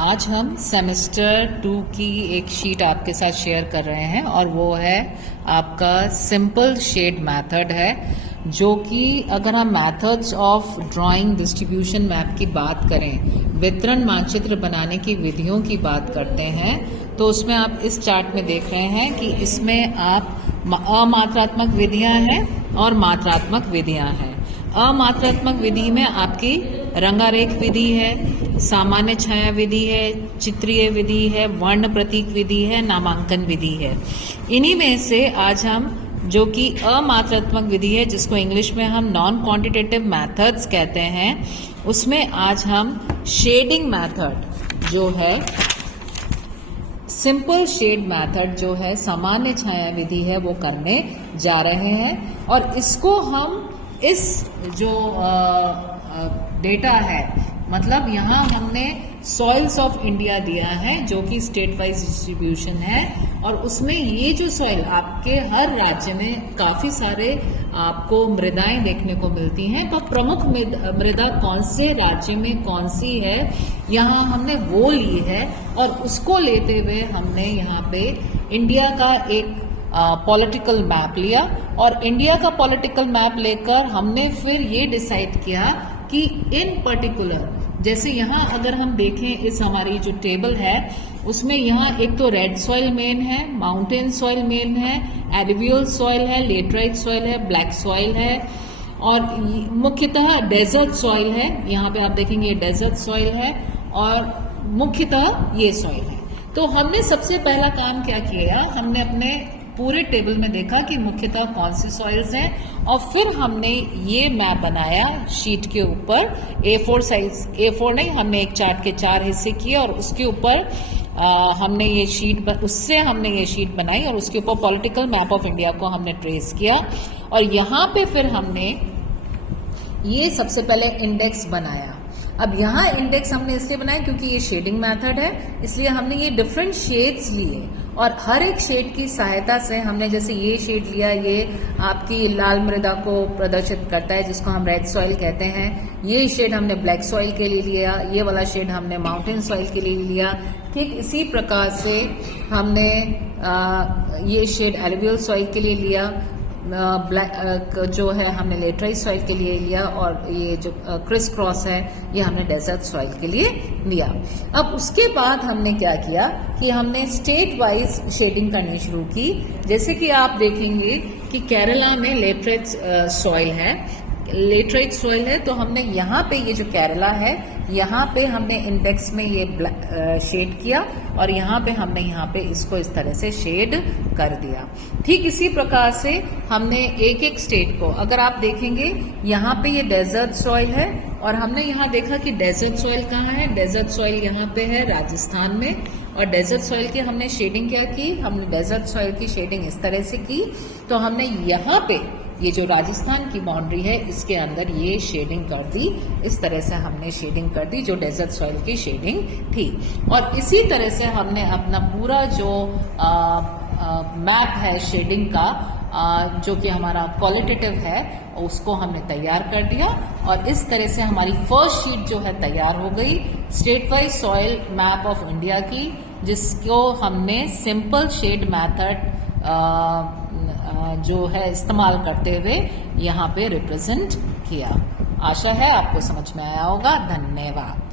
आज हम सेमेस्टर 2 की एक शीट आपके साथ शेयर कर रहे हैं और वो है आपका सिंपल शेड मेथड है, जो कि अगर हम methods of drawing distribution map की बात करें, वितरण मानचित्र बनाने की विधियों की बात करते हैं, तो उसमें आप इस चार्ट में देख रहे हैं कि इसमें आप अमात्रात्मक विधियां हैं और मात्रात्मक विधियां हैं। अमात्रात्मक विधि में आपकी रंगारेख विधि है, सामान्य छाया विधि है, चित्रीय विधि है, वर्ण प्रतीक विधि है, नामांकन विधि है। इन्हीं में से आज हम जो कि अमात्रात्मक विधि है, जिसको इंग्लिश में हम नॉन क्वांटिटेटिव मेथड्स कहते हैं, उसमें आज हम शेडिंग मेथड जो है, सिंपल शेड मेथड जो है, सामान्य छाया विधि है, वो करने जा रहे हैं। और इसको हम इस जो डेटा है, मतलब यहाँ हमने सॉइल्स ऑफ इंडिया दिया है जो कि स्टेट वाइज डिस्ट्रीब्यूशन है, और उसमें ये जो सॉइल आपके हर राज्य में काफ़ी सारे आपको मृदाएं देखने को मिलती हैं, तो प्रमुख मृदा कौन से राज्य में कौन सी है, यहाँ हमने वो ली है। और उसको लेते हुए हमने यहाँ पे इंडिया का एक पॉलिटिकल मैप लिया, और इंडिया का पॉलिटिकल मैप लेकर हमने फिर ये डिसाइड किया कि इन पर्टिकुलर, जैसे यहाँ अगर हम देखें इस हमारी जो टेबल है, उसमें यहाँ एक तो रेड सॉइल मेन है, माउंटेन सॉइल मेन है, एलुवियल सॉइल है, लेटराइट सॉइल है, ब्लैक सॉइल है, और मुख्यतः डेजर्ट सॉइल है। यहाँ पे आप देखेंगे ये डेजर्ट सॉइल है और मुख्यतः ये सॉइल है। तो हमने सबसे पहला काम क्या किया, हमने अपने पूरे टेबल में देखा कि मुख्यतः कौन सी सॉइल्स हैं, और फिर हमने ये मैप बनाया शीट के ऊपर। A4 साइज, A4 नहीं, हमने एक चार्ट के 4 हिस्से किए और उसके ऊपर हमने ये शीट बनाई, और उसके ऊपर पॉलिटिकल मैप ऑफ इंडिया को हमने ट्रेस किया। और यहाँ पे फिर हमने ये सबसे पहले इंडेक्स बनाया। अब यहाँ इंडेक्स हमने इसलिए बनाया क्योंकि ये शेडिंग मेथड है, इसलिए हमने ये डिफरेंट शेड्स लिए, और हर एक शेड की सहायता से हमने, जैसे ये शेड लिया, ये आपकी लाल मृदा को प्रदर्शित करता है जिसको हम रेड सॉइल कहते हैं। ये शेड हमने ब्लैक सॉइल के लिए लिया, ये वाला शेड हमने माउंटेन सॉइल के लिए लिया। ठीक इसी प्रकार से हमने ये शेड एलुवियल सॉइल के लिए लिया, ब्लैक जो है हमने लेटराइट सॉइल के लिए लिया, और ये जो क्रिस क्रॉस है ये हमने डेजर्ट सॉइल के लिए लिया। अब उसके बाद हमने क्या किया कि हमने स्टेट वाइज शेडिंग करनी शुरू की। जैसे कि आप देखेंगे कि केरला में लेटराइट सॉइल है, तो हमने यहाँ पे ये जो केरला है, यहाँ पे हमने इंडेक्स में ये शेड किया, और यहाँ पे इसको इस तरह से शेड कर दिया। ठीक इसी प्रकार से हमने एक एक स्टेट को, अगर आप देखेंगे यहाँ पे ये डेजर्ट सॉइल है, और हमने यहाँ देखा कि डेजर्ट सॉइल कहाँ है, डेजर्ट सॉइल यहाँ पे है राजस्थान में। और डेजर्ट सॉइल की हमने शेडिंग क्या की, हमने डेजर्ट सॉइल की शेडिंग इस तरह से की, तो हमने यहाँ पे ये जो राजस्थान की बाउंड्री है, इसके अंदर ये शेडिंग कर दी, इस तरह से हमने शेडिंग कर दी जो डेजर्ट सॉइल की शेडिंग थी। और इसी तरह से हमने अपना पूरा जो मैप है शेडिंग का, जो कि हमारा क्वालिटेटिव है, उसको हमने तैयार कर दिया, और इस तरह से हमारी फर्स्ट शीट जो है तैयार हो गई, state wise soil map of India की, जिसको हमने सिंपल शेड मैथड जो है इस्तेमाल करते हुए यहाँ पे रिप्रेजेंट किया। आशा है आपको समझ में आया होगा। धन्यवाद।